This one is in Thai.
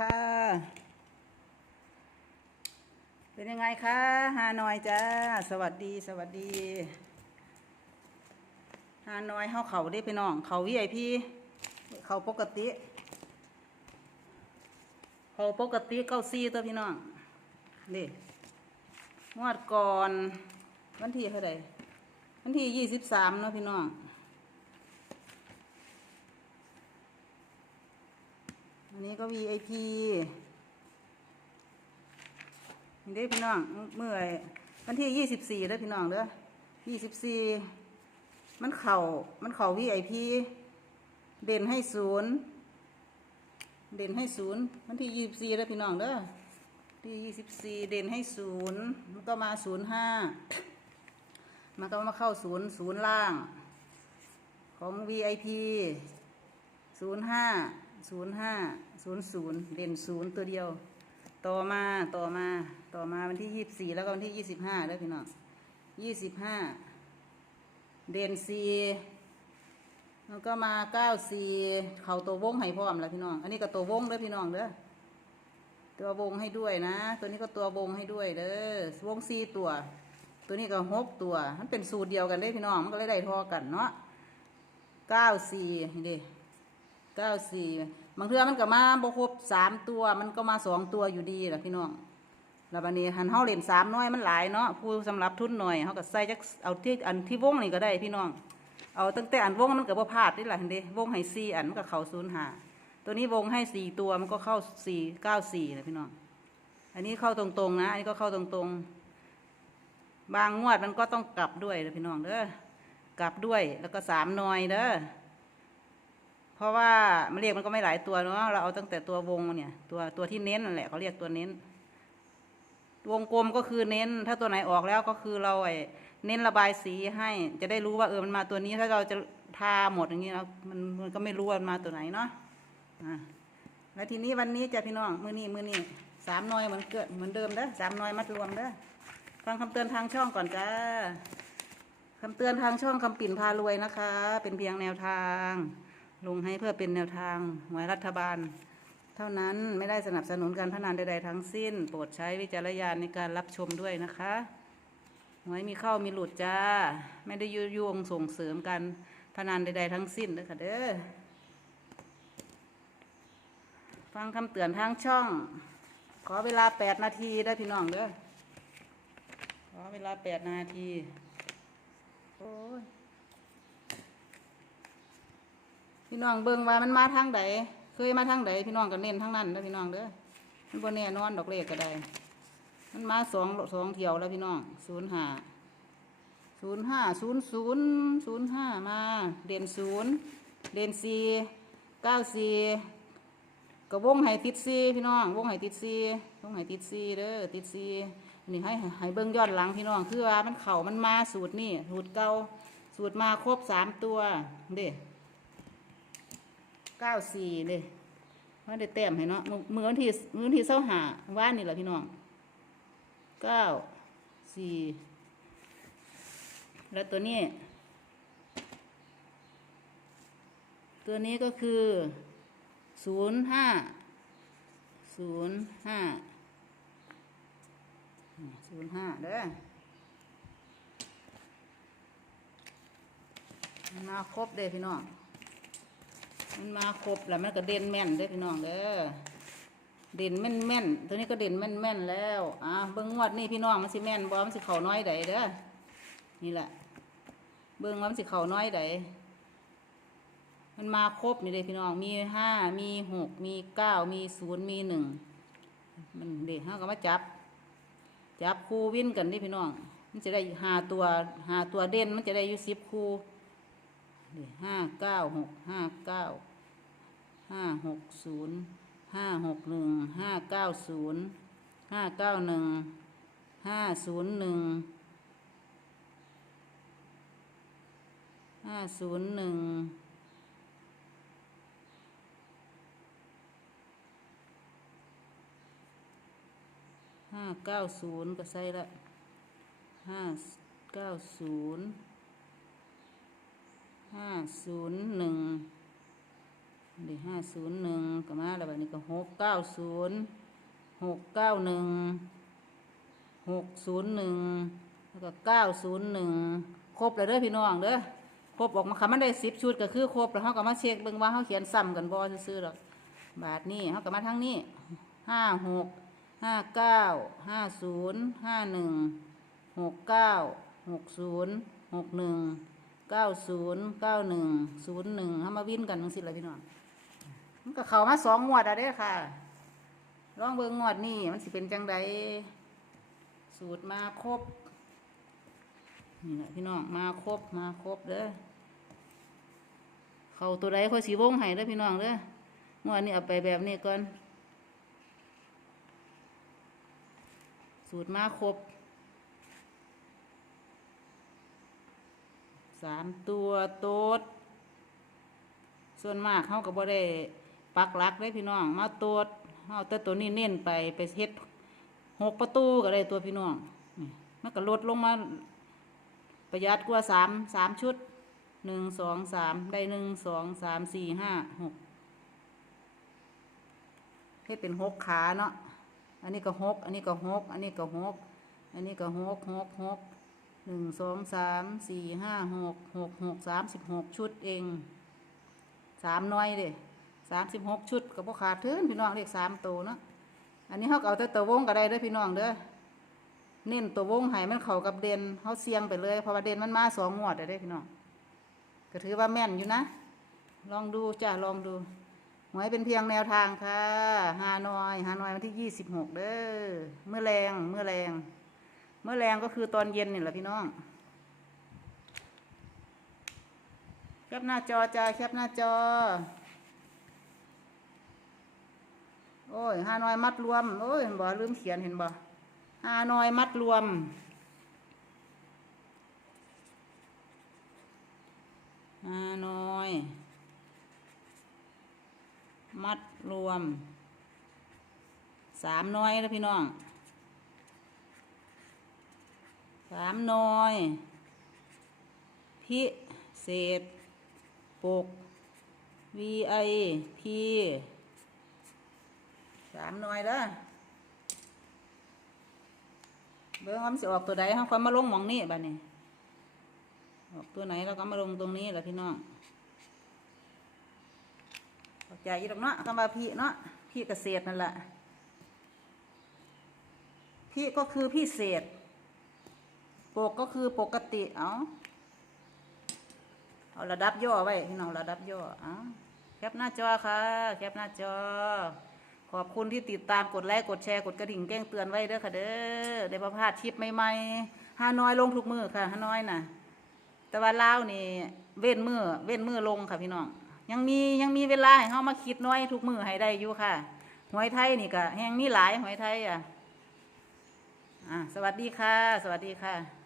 ค่ะ เป็นยังไงคะฮานอยจ้า สวัสดีสวัสดีฮานอยเฮาเขาได้พี่น้อง เขาวิไอพี่เขาปกติเขาปกติเก้าซี่ตัวพี่น้องนี่งวดก่อน วันที่เท่าไหร่วันที่ยี่สิบสามเนาะพี่น้อง อันนี้ก็ VIP นี่เด้อพี่น้องเมื่อไหร่วันที่ยี่สิบสี่เด้อพี่น้องเด้อยี่สิบสี่มันเข่ามันเข่า VIP เด่นให้ศูนย์เด่นให้ศูนย์วันที่ยี่สิบสี่เด้อพี่น้องเด้อที่ยี่สิบสี่เด่นให้ศูนย์มันก็มาศูนย์ห้ามันก็มาเข้าศูนย์ศูนย์ล่าง ของ VIP ศูนย์ห้า ศูนย์ศูนย์เด่นศูนย์ตัวเดียว ต่อมาต่อมาต่อมาวันที่ยี่สิบสี่แล้วก็วันที่ยี่สิบห้าแล้วพี่น้องยี่สิบห้าเด่นสี่แล้วก็มาเก้าสี่เขาตัววงให้พร้อมแล้วพี่น้อง อันนี้ก็ตัววงเด้อพี่น้องเด้อตัววงให้ด้วยนะ ตัวนี้ก็ตัววงให้ด้วยเด้อวงสี่ตัว ตัวนี้ก็หกตัว มันเป็นสูตรเดียวกันเด้อพี่น้อง มันก็เลยได้ทอกันเนาะเก้าสี่นี่ดิเก้าสี่ บางเทื่อมันก็มาบครบสามตัว มันก็มาสองตัวอยู่ดีล่ะพี่น้องแล้วบันนี้หันเฮาเล่นสามน้อยมันหลายเนาะผู้สำหรับทุนหน่อยเฮาก็ใส่จักเอาที่อันที่วงนี่ก็ได้พี่น้อง เอาตั้งแต่อันวงมันก็บ่พลาดนี่ล่ะเห็นเด้วงให้สี่อันมันก็เข้าศูนย์หาตัวนี้วงให้สี่ตัวมันก็เข้าสี่เก้าสี่นะพี่น้อง อันนี้เข้าตรงๆนะ อันนี้ก็เข้าตรงๆ บางงวดมันก็ต้องกลับด้วยนะพี่น้องเด้อกลับด้วยแล้วก็สามน่อยเด้อ เพราะว่ามันเรียกมันก็ไม่หลายตัวเนาะเราเอาตั้งแต่ตัววงเนี่ย ตัวตัวที่เน้นนั่นแหละเขาเรียกตัวเน้น วงกลมก็คือเน้น ถ้าตัวไหนออกแล้วก็คือเราไอ้เน้นระบายสีให้ จะได้รู้ว่าเออมันมาตัวนี้ถ้าเราจะทาหมดอย่างนี้แล้วมันมันก็ไม่รู้ว่ามันมาตัวไหนเนาะอะแล้วทีนี้วันนี้จะพี่น้องมือนี้มือนี้สามหน่อยเหมือนเกิดเหมือนเดิมเด้อสามหน่อยมัดรวมเด้อฟังคำเตือนทางช่องก่อนจ้าคำเตือนทางช่องคำปิ่นพารวยนะคะ เป็นเพียงแนวทาง ลงให้เพื่อเป็นแนวทางหวยรัฐบาล เท่านั้นไม่ได้สนับสนุนการพนันใด ๆ ทั้งสิ้น โปรดใช้วิจารณญาณในการรับชมด้วยนะคะหวยมีเข้ามีหลุดจ้า ไม่ได้ยุยงส่งเสริมการพนันใด ๆ ทั้งสิ้นเลยค่ะเด้อฟังคำเตือนทางช่อง ขอเวลาแปดนาทีได้พี่น้องเด้อขอเวลาแปดนาที โอ้ย พี่น้องเบิ่งว่ามันมาทางใดเคยมาทางใดพี่น้องก็เน้นทางนั้นเด้อพี่น้องเด้อมันบ่แน่นอนดอกเลขก็ได้ มันมาสองสองเที่ยวแล้วพี่น้องศูนย์ห้าศูนย์ห้าศูนย์ศูนย์ศูนย์ห้ามา เด่นศูนย์เด่นสี่เก้าสี่ก็วงไห้ติดสี่พี่น้องวงไห้ติดสี่วงไห้ติดสี่เด้อติดสี่นนี้ให้ให้เบิ่งยอนหลังพี่น้องคือว่ามันเข่ามันมาสูตรนี่สูตรเก่าสูตรมาครบสามตัวเด้ เก้าสี่เด้มันได้แต้มให้เนาะมือวันที่มือวันที่เส้าหาว่านนี่แหละพี่น้องเก้าสี่แล้วตัวนี้ ตัวนี้ก็คือศูนย์ห้าศูนย์ห้าศูนย์ห้าเด้อมาครบเด้พี่น้อง มันมาครบแล้วมันก็เด่นแม่นเด้พี่น้องเด้อเด่นแม่นแม่นตัวนี้ก็เด่นแม่นแม่นแล้วอะเบิ้งงวดนี่พี่น้องมันสิแม่นบ่มันสิเข่าน้อยใดเด้อนี่แหละ เบิ้งว่ามันสิเข่าน้อยใดมันมาครบนี่เลยพี่น้องมีห้ามีหกมีเก้ามีศูนย์มีหนึ่งมันเด็กห้าก็มาจับ จับคู่วินกันนี่พี่น้อง มันจะได้หาตัวหาตัวเด่นมันจะได้อยู่สิบคูนี่ห้าเก้าหกห้าเก้า ห้าหกศูนย์ห้าหกหนึ่งห้าเก้าศูนย์ห้าเก้าหนึ่งห้าศูนย์หนึ่งห้าศูนย์หนึ่งห้าเก้าศูนย์ก็ใส่ละห้าเก้าศูนย์ห้าศูนย์หนึ่ง เดี๋ยวห้าศูนย์หนึ่งก็มาแล้วบัดนี้ก็หกเก้าศูนย์หกเก้าหนึ่งหกศูนย์หนึ่งแล้วก็เก้าศูนย์หนึ่งครบแล้วเด้อพี่น้องเด้อครบออกมาค่ะมันได้สิบชุดก็คือครบแล้วเขาก็มาเช็คเบิ่งว่าเขาเขียนซ้ำกันบ่ซื่อหรอกบาทนี้เขาก็มาทั้งนี้ห้าหกห้าเก้าห้าศูนย์ห้าหนึ่งหกเก้าหกศูนย์หกหนึ่งเก้าศูนย์เก้าหนึ่งศูนย์หนึ่งเขามาวิ่นกันทั้งสิ้นเลยพี่น้อง มันก็เข้ามาสองงวดอะเด้อค่ะลองเบิ่งงวดนี่มันสิเป็นจังใดสูตรมาครบนี่แหละพี่น้องมาครบมาครบเด้อเข้าตัวใดค่อยสีวงให้เด้อพี่น้องเด้องวดนี้เอาไปแบบนี้ก่อน สูตรมาครบสามตัวโต๊ดส่วนมากเขาก็บ่ได้ ปักหลักได้พี่น้อง มาตรวจเอาแต่ตัวนี้เน้นไปไปเฮ็ดหกประตูก็ได้ตัวพี่น้องนี่มันก็ลดลงมาประหยัดกว่าสามสามชุดหนึ่งสองสามได้หนึ่งสองสามสี่ห้าหกเฮ็ดเป็นหกขาเนาะอันนี้ก็หกอันนี้ก็หกอันนี้ก็หกอันนี้ก็หกหกหกหนึ่งสองสามสี่ห้าหกหกหกสามสิบหกชุดเองสามน้อยเด้ สามสิบหกชุดก็บ่ขาดทืนพี่น้องเรียกสามตัวเนาะอันนี้เขาเอาแต่ตัววงก็ได้เด้อพี่น้องเด้อเน้นตัววงให้มันเข้ากับเด่นเขาเสียงไปเลยเพราะว่าเด่นมันมาสองงวดแล้เด้อพี่น้องก็ถือว่าแม่นอยู่นะ ลองดูจ้าลองดูหวยเป็นเพียงแนวทางค่ะฮานอยฮานอยวันที่ยี่สิบหกเด้อเมื่อแรงเมื่อแรงเมื่อแรงก็คือตอนเย็นนี่แหละพี่น้องแคปหน้าจอจ้าแคปหน้าจอ โอ้ยฮาน้อยมัดรวม โอ้ยเห็นบ่ลืมเขียนเห็นบ่ฮาน้อยมัดรวมฮาน้อย มัดรวม สามน้อยแล้วพี่น้อง สามน้อย พิเศษ ปก VIP สามหน่วยเด้อเบิ่งว่ามสิออกตัวใดเฮาค่อยมาลงมองนี้บัดนี้ออกตัวไหนเราก็มาลงตรงนี้แหละพี่น้องเข้าใจอีดอกเนาะคำว่าพี่เนาะพี่เกษตรนั่นแหละพี่ก็คือพี่เศษปกก็คือปกติเอาเอาระดับย่อไว้พี่น้องระดับย่อเอาแคปหน้าจอค่ะ แคปหน้าจอ ขอบคุณที่ติดตามกดไลค์กดแชร์กดกระดิ่งแจ้งเตือนไว้เด้อค่ะเด้อได้ประพลาดคลิปใหม่ๆฮานอยลงทุกมือค่ะฮานอยน่ะ แต่ว่าลาวนี่เว้นมือเว้นมือลงค่ะพี่น้อง ยังมียังมีเวลาให้เฮามาคิดน้อยทุกมือให้ได้อยู่ค่ะหวยไทยนี่ก็แฮงมีหลายหวยไทยอะอะสวัสดีค่ะ สวัสดีค่ะ